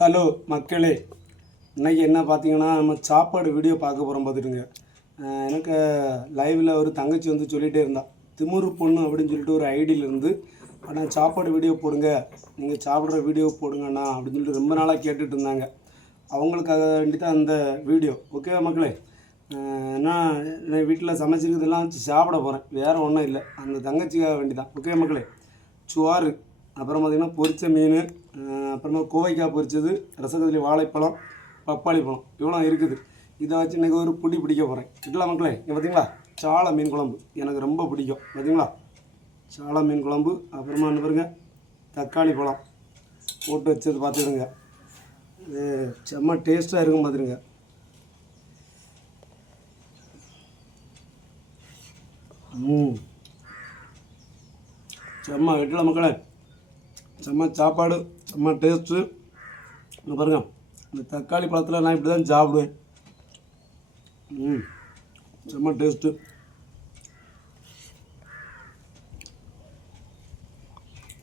Hello மக்களே. இன்னைக்கு என்ன பார்த்தீங்கன்னா நம்ம சாப்பாடு வீடியோ பார்க்க போகிறோம் பார்த்துட்டுங்க எனக்கு லைவில் ஒரு தங்கச்சி வந்து சொல்லிகிட்டே இருந்தா. திமுரு பொண்ணு அப்படின்னு சொல்லிட்டு ஒரு ஐடியில இருந்து ஆனால் சாப்பாடு வீடியோ போடுங்க. நீங்கள் சாப்பிட்ற வீடியோ போடுங்கண்ணா அப்படின்னு சொல்லிட்டு ரொம்ப நாளாக கேட்டுட்டு இருந்தாங்க. அவங்களுக்காக வேண்டி தான் அந்த வீடியோ ஓகேவா மக்களே? நான் வீட்டில் சமைச்சிருக்கிறதெல்லாம் வச்சு சாப்பிட போகிறேன் வேறு ஒன்றும் இல்லை. அந்த தங்கச்சிக்காக வேண்டி தான் ஓகே மக்களே? சுவாறு அப்புறம் பார்த்திங்கன்னா பொரிச்ச மீன் அப்புறமா கோவைக்காய் பொரிச்சது ரசகதிரி வாழைப்பழம் பப்பாளி பழம் இவ்வளோ இருக்குது. இதை வச்சு இன்றைக்கி ஒரு புடி பிடிக்க போகிறேன் இல்லை மக்களே? இங்கே பார்த்தீங்களா சாலை மீன் குழம்பு. எனக்கு ரொம்ப பிடிக்கும். பார்த்தீங்களா சாலை மீன் குழம்பு அப்புறமா என்ன பாருங்க தக்காளி பழம். போட்டு வச்சது பார்த்துடுங்க. இது செம்ம டேஸ்ட்டாக இருக்கும் பார்த்துருங்க ம். செம்ம வெட்டில மக்களே? செம்ம சாப்பாடு. செம்ம டேஸ்ட்டு இங்கே பாருங்க. இந்த தக்காளி பழத்தில் நான் இப்படி தான் சாப்பிடுவேன். ம். செம்ம டேஸ்ட்டு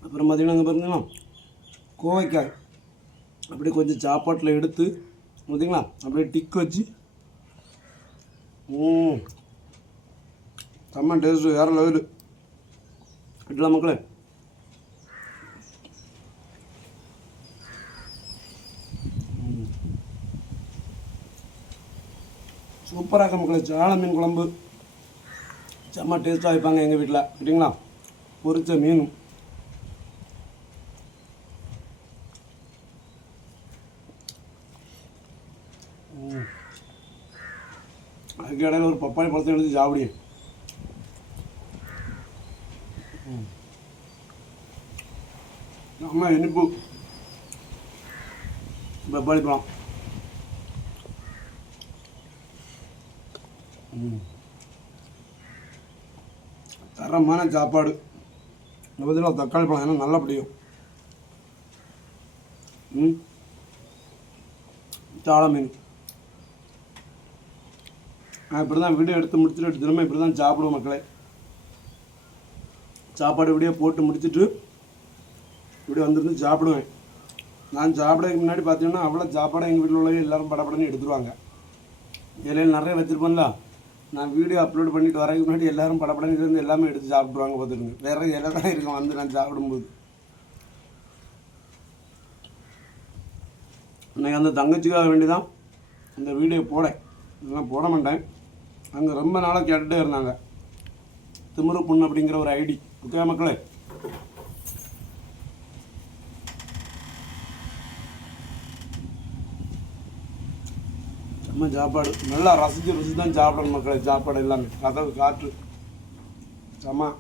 அப்புறம் பார்த்தீங்கன்னா இங்கே பாருங்களா கோவைக்காய். அப்படியே கொஞ்சம் சாப்பாட்டில் எடுத்து பார்த்தீங்களா அப்படியே டிக் வச்சு. ம். செம்ம டேஸ்ட்டு வேறு லெவலு கிட்டல மக்களே சூப்பராக மக்களை சால மீன் குழம்பு. செம்ம டேஸ்ட்டாக வைப்பாங்க எங்கள் வீட்டில் சரிங்களா? பொரிச்ச மீன். அதுக்கு இடையில ஒரு பப்பாளி பழத்தை எடுத்து சாப்பிடு. நம்ம இனிப்பு. பப்பாளி பழம். தரமான சாப்பாடு. இந்த பார்த்தீங்கன்னா தக்காளி பழம் ஏன்னா நல்லா பிடிக்கும் ம்? சால மீன். நான் இப்படி தான் வீடியோ எடுத்து முடிச்சுட்டு தினமும் இப்படி தான் சாப்பிடுவோம் மக்களே. சாப்பாடு இப்படியே போட்டு முடிச்சுட்டு இப்படி வந்துருந்து சாப்பிடுவேன். நான் சாப்பிடறதுக்கு முன்னாடி பார்த்தீங்கன்னா அவ்வளோ சாப்பாடை எங்கள் வீட்டில் உள்ளவங்க எல்லாரும் படப்படன்னு எடுத்துருவாங்க. இலையில் நிறைய வச்சுருப்போம்ல. நான் வீடியோ அப்லோட் பண்ணிட்டு வரதுக்கு முன்னாடி எல்லாரும் படப்படன்னு இருந்து எல்லாமே எடுத்து சாப்பிடுவாங்க பார்த்துருங்க வேற இலை தான் இருக்கும் வந்து நான் சாப்பிடும்போது. இன்றைக்கி அந்த தங்கச்சிக்காக வேண்டி தான் இந்த வீடியோ போட இதெல்லாம் போட மாட்டேன். அங்கே ரொம்ப நாளாக கேட்டுகிட்டே இருந்தாங்க. திமிரு புண்ணு அப்படிங்கிற ஒரு ஐடி. ஓகே மக்களே? செம்ம சாப்பாடு. நல்லா ரசித்து ருசி தான் சாப்பிடணும் மக்களை. சாப்பாடு எல்லாமே. கதவு காற்று. செம்ம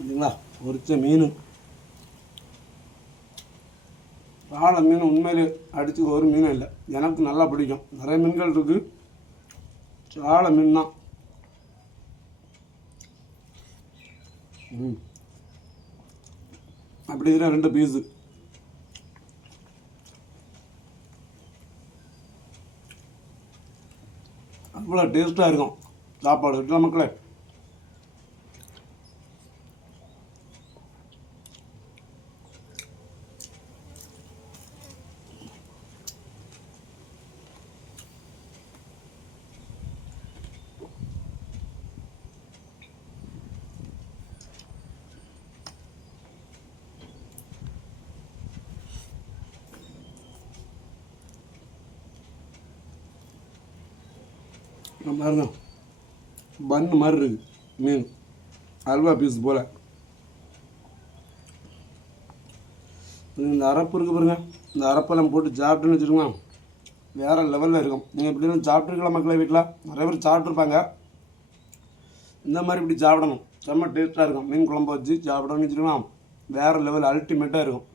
இல்லைங்களா பொரிச்ச மீன். வாழை மீன் உண்மையிலே அடித்து ஒரு மீன் இல்லை. எனக்கு நல்லா பிடிக்கும். நிறைய மீன்கள் இருக்குது வாழை மீன் தான். ம். அப்படி இருக்கிற ரெண்டு பீஸு அவ்வளோ டேஸ்ட்டாக இருக்கும். சாப்பாடு இல்லை மக்களே. இங்க பாருங்க. பன்னு மாதிரி இருக்கு. மீன். அல்வா பீஸ் போல். இந்த அரப்பு இருக்குது பாருங்க. இந்த அரப்பெல்லாம் போட்டு சாப்பிட்டுன்னு வச்சுருங்க வேறு லெவலில் இருக்கும். நீங்கள் இப்படி சாப்பிட்ருக்கலாம் மக்களை வீட்டில் நிறைய பேர் சாப்பிட்ருப்பாங்க இந்த மாதிரி இப்படி சாப்பிடணும். செம்ம டேஸ்ட்டாக இருக்கும். மீன் குழம்பு வச்சு சாப்பிடணும்னு வச்சுருக்கலாம் வேறு லெவல் அல்டிமேட்டாக இருக்கும்.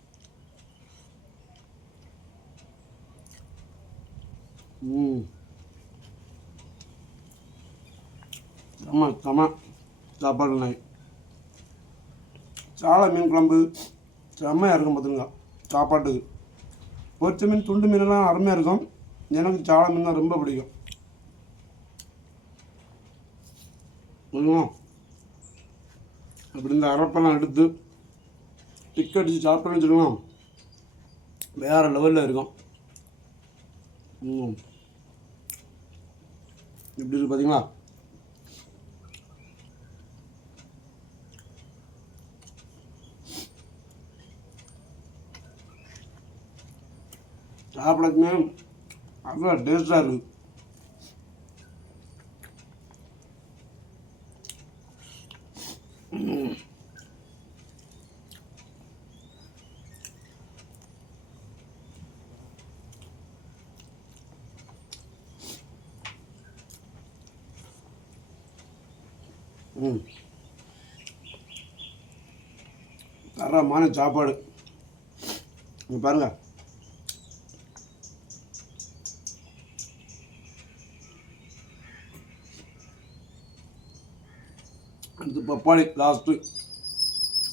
ம். செம்ம செம சாப்பாடு நாய். சாலை மீன் குழம்பு செம்மையாக இருக்கும் பார்த்துங்க சாப்பாட்டுக்கு. பொரிச்ச மீன் துண்டு மீனெல்லாம் அருமையாக இருக்கும். எனக்கு சாலை மீன் தான் ரொம்ப பிடிக்கும். அப்படி இந்த அரப்பெல்லாம் எடுத்து டிக் அடித்து சாப்பிட்டோன்னு வச்சுக்கலாம் வேறு லெவலில் இருக்கும். ம். எப்படி இருக்கு பார்த்தீங்களா சாப்பிடக்குமே அவ்வளோ டேஸ்டாக இருக்குது தரமான சாப்பாடு. இங்க பாருங்க. அடுத்து பப்பாளி லாஸ்ட்டு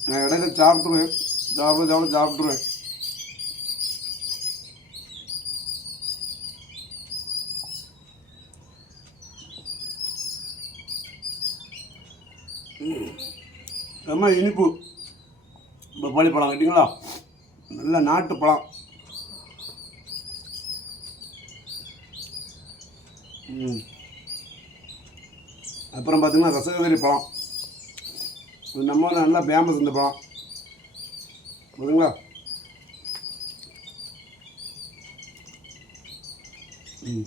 நான் இடையில சாப்பிட்ருவேன் சாப்பிட சாப்பிட சாப்பிட்ருவேன் ரொம்ப இனிப்பு பப்பாளி பழம் கேட்டிங்களா நல்ல நாட்டு பழம் அப்புறம் பார்த்தீங்கன்னா ரசகதரி பழம் நம்ம நல்லா ஃபேமஸ் இந்த படம் புரியுங்களா ம்.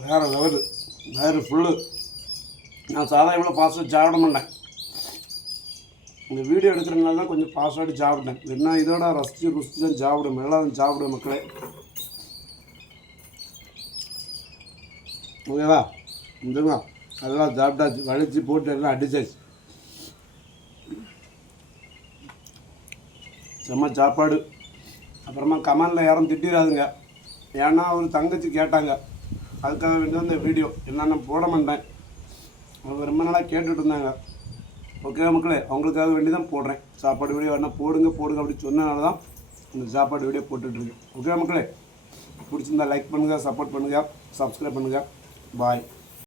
வேறு லெவலு வேறு ஃபுல்லு நான் சாதா இவ்வளோ பாஸ்ட்டு சாப்பிட மாட்டேன். இந்த வீடியோ எடுக்கிறதுனால தான் கொஞ்சம் ஃபாஸ்ட்டாக சாப்பிட்டேன் என்ன இதோட ரசித்து ருசித்து தான் சாப்பிடும் எல்லாம் சாப்பிடும் மக்களே. ஓகேவா இதுங்க அதெல்லாம் சாப்பிட்டாச்சு வலிச்சு போட்டு எல்லாம் அடிச்சாச்சு. செம்ம சாப்பாடு. அப்புறமா கமெண்டில் யாரும் திட்டிடாதுங்க. ஏன்னா அவர் தங்கச்சி கேட்டாங்க. அதுக்காக வேண்டி இந்த வீடியோ. என்னென்ன போட மாட்டேன். அவங்க ரொம்ப நாளாக கேட்டுட்டு இருந்தாங்க. ஓகே மக்களே அவங்களுக்காக வேண்டி தான் போடுறேன். சாப்பாடு வீடியோ வேணால் போடுங்க போடுங்க அப்படின்னு சொன்னனால தான் இந்த சாப்பாடு வீடியோ போட்டுட்ருக்கேன். ஓகே மக்களே பிடிச்சிருந்தா லைக் பண்ணுங்கள் சப்போர்ட் பண்ணுங்கள் சப்ஸ்கிரைப் பண்ணுங்கள் பாய்